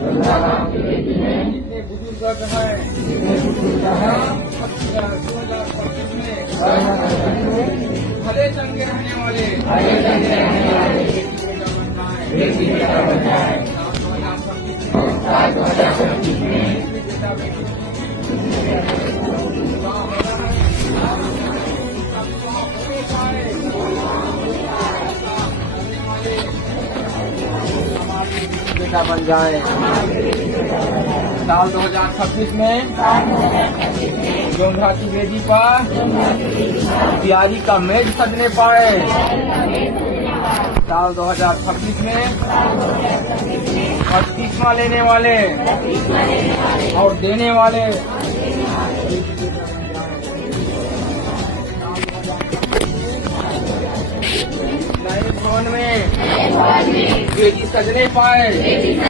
जितने बुजुर्ग हैं 2025 में भले चंगे रहने वाले बेटी बेटा बचाए 2026 में बेटा बेटी बेटा बन जाए। साल 2026 में गंगा की वेदी पर तैयारी का मेज सजने पाए। साल 2026 में बत्तीसवां लेने वाले और देने वाले नए भवन में बेटी सजने पाए।